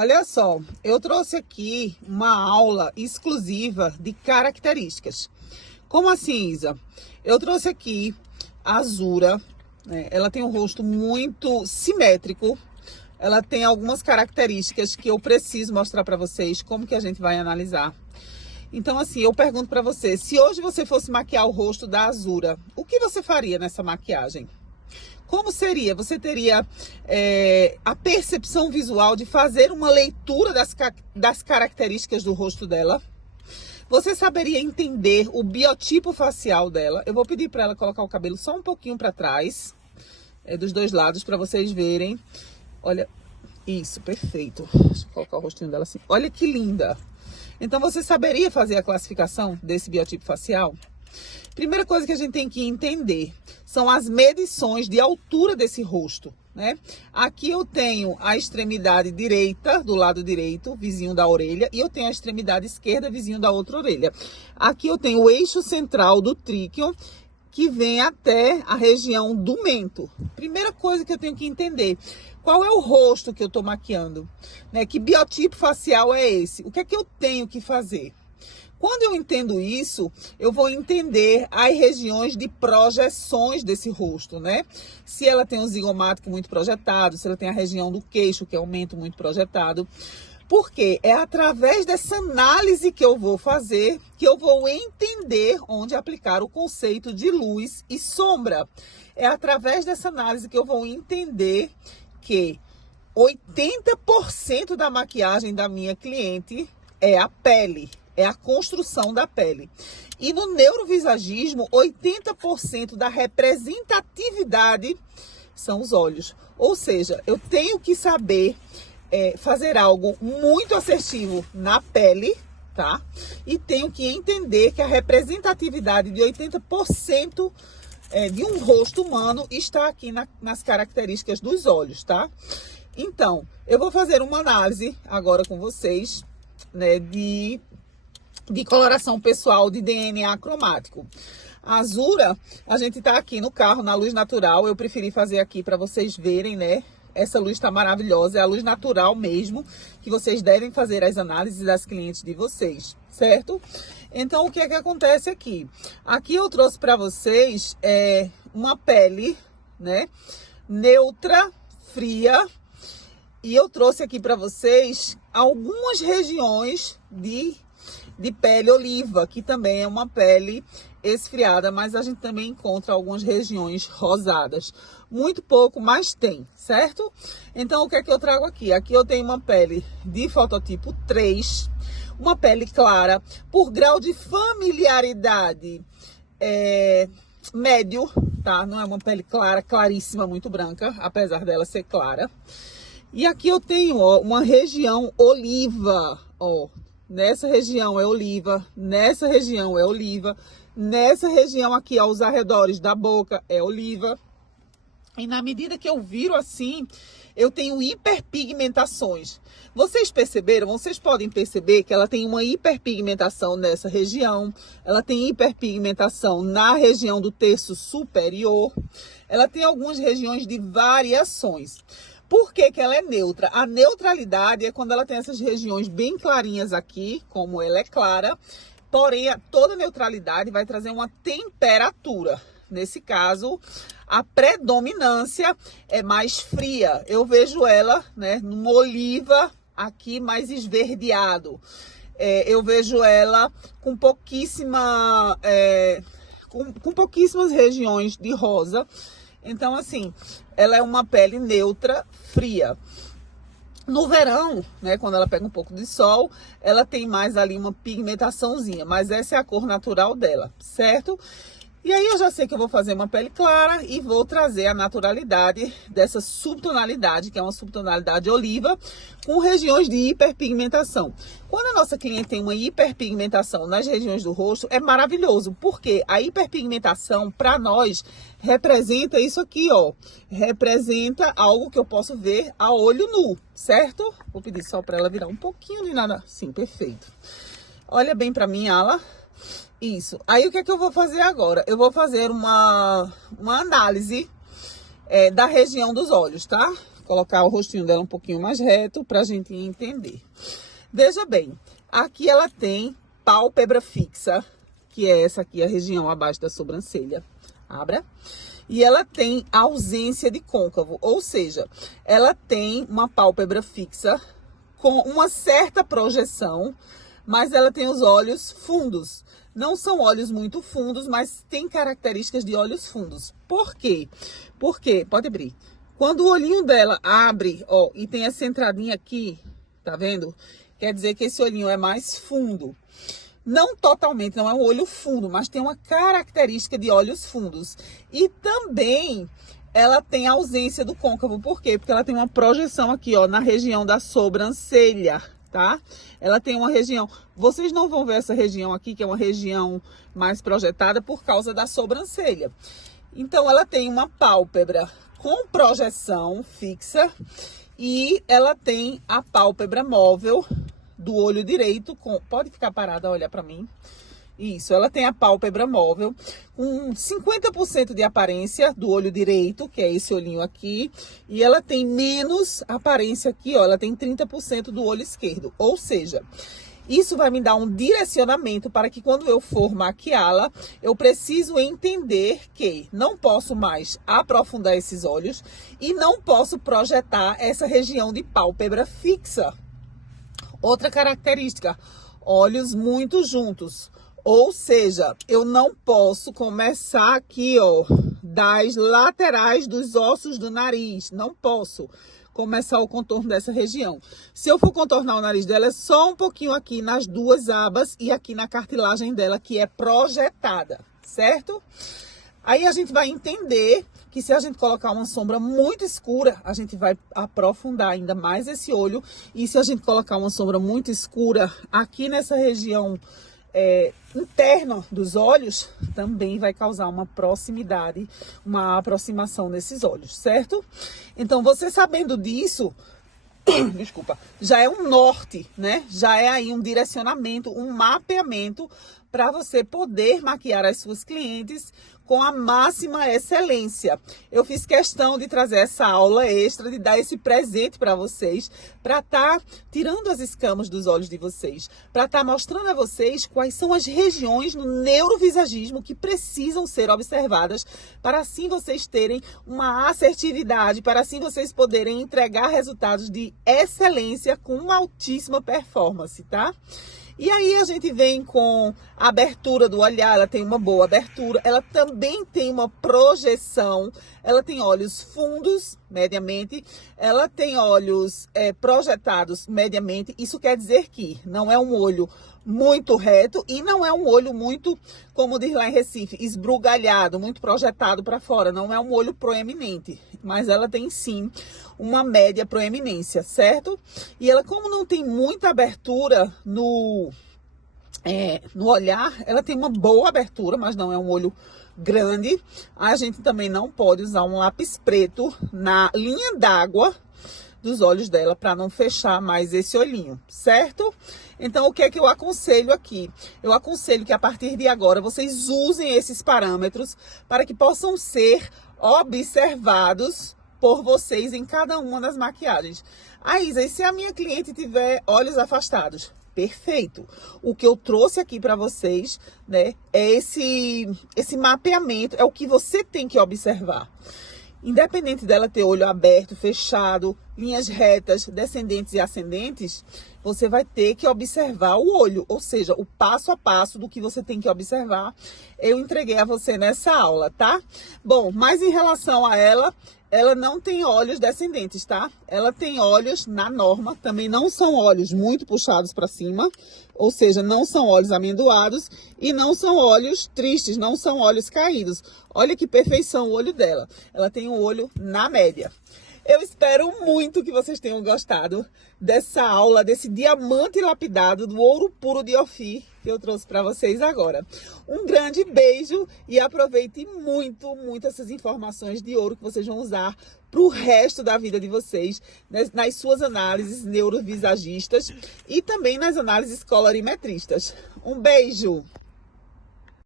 Olha só, eu trouxe aqui uma aula exclusiva de características. Como assim, Isa? Eu trouxe aqui a Azura, né? Ela tem um rosto muito simétrico. Ela tem algumas características que eu preciso mostrar para vocês como que a gente vai analisar. Então, assim, eu pergunto para você, se hoje você fosse maquiar o rosto da Azura, o que você faria nessa maquiagem? Como seria? Você teria a percepção visual de fazer uma leitura das características do rosto dela? Você saberia entender o biotipo facial dela? Eu vou pedir para ela colocar o cabelo só um pouquinho para trás, dos dois lados, para vocês verem. Olha, isso, perfeito. Deixa eu colocar o rostinho dela assim. Olha que linda! Então, você saberia fazer a classificação desse biotipo facial? Primeira coisa que a gente tem que entender são as medições de altura desse rosto, né? Aqui eu tenho a extremidade direita, do lado direito, vizinho da orelha, e eu tenho a extremidade esquerda, vizinho da outra orelha. Aqui eu tenho o eixo central do tríqueo, que vem até a região do mento. Primeira coisa que eu tenho que entender, qual é o rosto que eu tô maquiando, né? Que biotipo facial é esse? O que é que eu tenho que fazer? Quando eu entendo isso, eu vou entender as regiões de projeções desse rosto, né? Se ela tem um zigomático muito projetado, se ela tem a região do queixo, que é um mento muito projetado. Porque é através dessa análise que eu vou fazer, que eu vou entender onde aplicar o conceito de luz e sombra. É através dessa análise que eu vou entender que 80% da maquiagem da minha cliente é a pele. É a construção da pele. E no neurovisagismo, 80% da representatividade são os olhos. Ou seja, eu tenho que saber fazer algo muito assertivo na pele, tá? E tenho que entender que a representatividade de 80% de um rosto humano está aqui nas características dos olhos, tá? Então, eu vou fazer uma análise agora com vocês, né, de coloração pessoal de DNA cromático. A Azura, a gente tá aqui no carro, na luz natural. Eu preferi fazer aqui para vocês verem, né? Essa luz tá maravilhosa, é a luz natural mesmo, que vocês devem fazer as análises das clientes de vocês, certo? Então, o que é que acontece aqui? Aqui eu trouxe para vocês uma pele, né? Neutra, fria. E eu trouxe aqui para vocês algumas regiões de pele oliva, que também é uma pele esfriada, mas a gente também encontra algumas regiões rosadas. Muito pouco, mas tem, certo? Então, o que é que eu trago aqui? Aqui eu tenho uma pele de fototipo 3, uma pele clara, por grau de familiaridade médio, tá? Não é uma pele clara, claríssima, muito branca, apesar dela ser clara. E aqui eu tenho, ó, uma região oliva, ó. Nessa região é oliva, nessa região é oliva, nessa região aqui aos arredores da boca é oliva. E na medida que eu viro assim, eu tenho hiperpigmentações. Vocês perceberam? Vocês podem perceber que ela tem uma hiperpigmentação nessa região. Ela tem hiperpigmentação na região do terço superior. Ela tem algumas regiões de variações. Por que que ela é neutra? A neutralidade é quando ela tem essas regiões bem clarinhas aqui, como ela é clara, porém toda neutralidade vai trazer uma temperatura. Nesse caso, a predominância é mais fria. Eu vejo ela, né, numa oliva aqui mais esverdeado. Eu vejo ela com pouquíssimas regiões de rosa. Então, assim, ela é uma pele neutra, fria. No verão, né, quando ela pega um pouco de sol, ela tem mais ali uma pigmentaçãozinha, mas essa é a cor natural dela, certo? E aí eu já sei que eu vou fazer uma pele clara e vou trazer a naturalidade dessa subtonalidade, que é uma subtonalidade oliva, com regiões de hiperpigmentação. Quando a nossa cliente tem uma hiperpigmentação nas regiões do rosto, é maravilhoso, porque a hiperpigmentação, para nós, representa isso aqui, ó. Representa algo que eu posso ver a olho nu, certo? Vou pedir só para ela virar um pouquinho de nada. Sim, perfeito. Olha bem para mim, Ala. Isso. Aí o que é que eu vou fazer agora? Eu vou fazer uma análise da região dos olhos, tá? colocar o rostinho dela um pouquinho mais reto pra gente entender. Veja bem, aqui ela tem pálpebra fixa, que é essa aqui, a região abaixo da sobrancelha. Abra. E ela tem ausência de côncavo, ou seja, ela tem uma pálpebra fixa com uma certa projeção, mas ela tem os olhos fundos. Não são olhos muito fundos, mas tem características de olhos fundos. Por quê? Porque, pode abrir. Quando o olhinho dela abre, ó, e tem essa entradinha aqui, tá vendo? Quer dizer que esse olhinho é mais fundo. Não totalmente, não é um olho fundo, mas tem uma característica de olhos fundos. E também ela tem ausência do côncavo. Por quê? Porque ela tem uma projeção aqui, ó, na região da sobrancelha, tá? Ela tem uma região... Vocês não vão ver essa região aqui, que é uma região mais projetada por causa da sobrancelha. Então, ela tem uma pálpebra com projeção fixa e ela tem a pálpebra móvel do olho direito, pode ficar parada, olha para mim. Isso, ela tem a pálpebra móvel com 50% de aparência do olho direito, que é esse olhinho aqui, e ela tem menos aparência aqui, ó, ela tem 30% do olho esquerdo. Ou seja, isso vai me dar um direcionamento para que quando eu for maquiá-la, eu preciso entender que não posso mais aprofundar esses olhos e não posso projetar essa região de pálpebra fixa. Outra característica, olhos muito juntos, ou seja, eu não posso começar aqui, ó, das laterais dos ossos do nariz, não posso começar o contorno dessa região. Se eu for contornar o nariz dela, é só um pouquinho aqui nas duas abas e aqui na cartilagem dela, que é projetada, certo? Aí a gente vai entender que se a gente colocar uma sombra muito escura, a gente vai aprofundar ainda mais esse olho. E se a gente colocar uma sombra muito escura aqui nessa região interna dos olhos, também vai causar uma proximidade, uma aproximação nesses olhos, certo? Então, você sabendo disso, desculpa, já é um norte, né? Já é aí um direcionamento, um mapeamento para você poder maquiar as suas clientes com a máxima excelência. Eu fiz questão de trazer essa aula extra, de dar esse presente para vocês, para estar tirando as escamas dos olhos de vocês, para estar mostrando a vocês quais são as regiões no neurovisagismo que precisam ser observadas, para assim vocês terem uma assertividade, para assim vocês poderem entregar resultados de excelência com uma altíssima performance, tá? E aí a gente vem com a abertura do olhar, ela tem uma boa abertura, ela também tem uma projeção, ela tem olhos fundos, mediamente, ela tem olhos projetados, mediamente. Isso quer dizer que não é um olho muito reto e não é um olho muito, como diz lá em Recife, esbrugalhado, muito projetado para fora, não é um olho proeminente, mas ela tem sim uma média proeminência, certo? E ela, como não tem muita abertura no olhar, ela tem uma boa abertura, mas não é um olho grande. A gente também não pode usar um lápis preto na linha d'água dos olhos dela para não fechar mais esse olhinho, certo? Então, o que é que eu aconselho aqui? Eu aconselho que a partir de agora vocês usem esses parâmetros para que possam ser observados por vocês em cada uma das maquiagens. Isa, e se a minha cliente tiver olhos afastados? Perfeito. O que eu trouxe aqui para vocês, né, é esse mapeamento, é o que você tem que observar. Independente dela ter olho aberto, fechado, linhas retas, descendentes e ascendentes, você vai ter que observar o olho, ou seja, o passo a passo do que você tem que observar, eu entreguei a você nessa aula, tá? Bom, mas em relação a ela não tem olhos descendentes, tá? Ela tem olhos na norma, também não são olhos muito puxados para cima, ou seja, não são olhos amendoados e não são olhos tristes, não são olhos caídos. Olha que perfeição o olho dela. Ela tem um olho na média. Eu espero muito que vocês tenham gostado dessa aula, desse diamante lapidado do ouro puro de Ofir que eu trouxe para vocês agora. Um grande beijo e aproveite muito, muito essas informações de ouro que vocês vão usar para o resto da vida de vocês, nas suas análises neurovisagistas e também nas análises colorimetristas. Um beijo!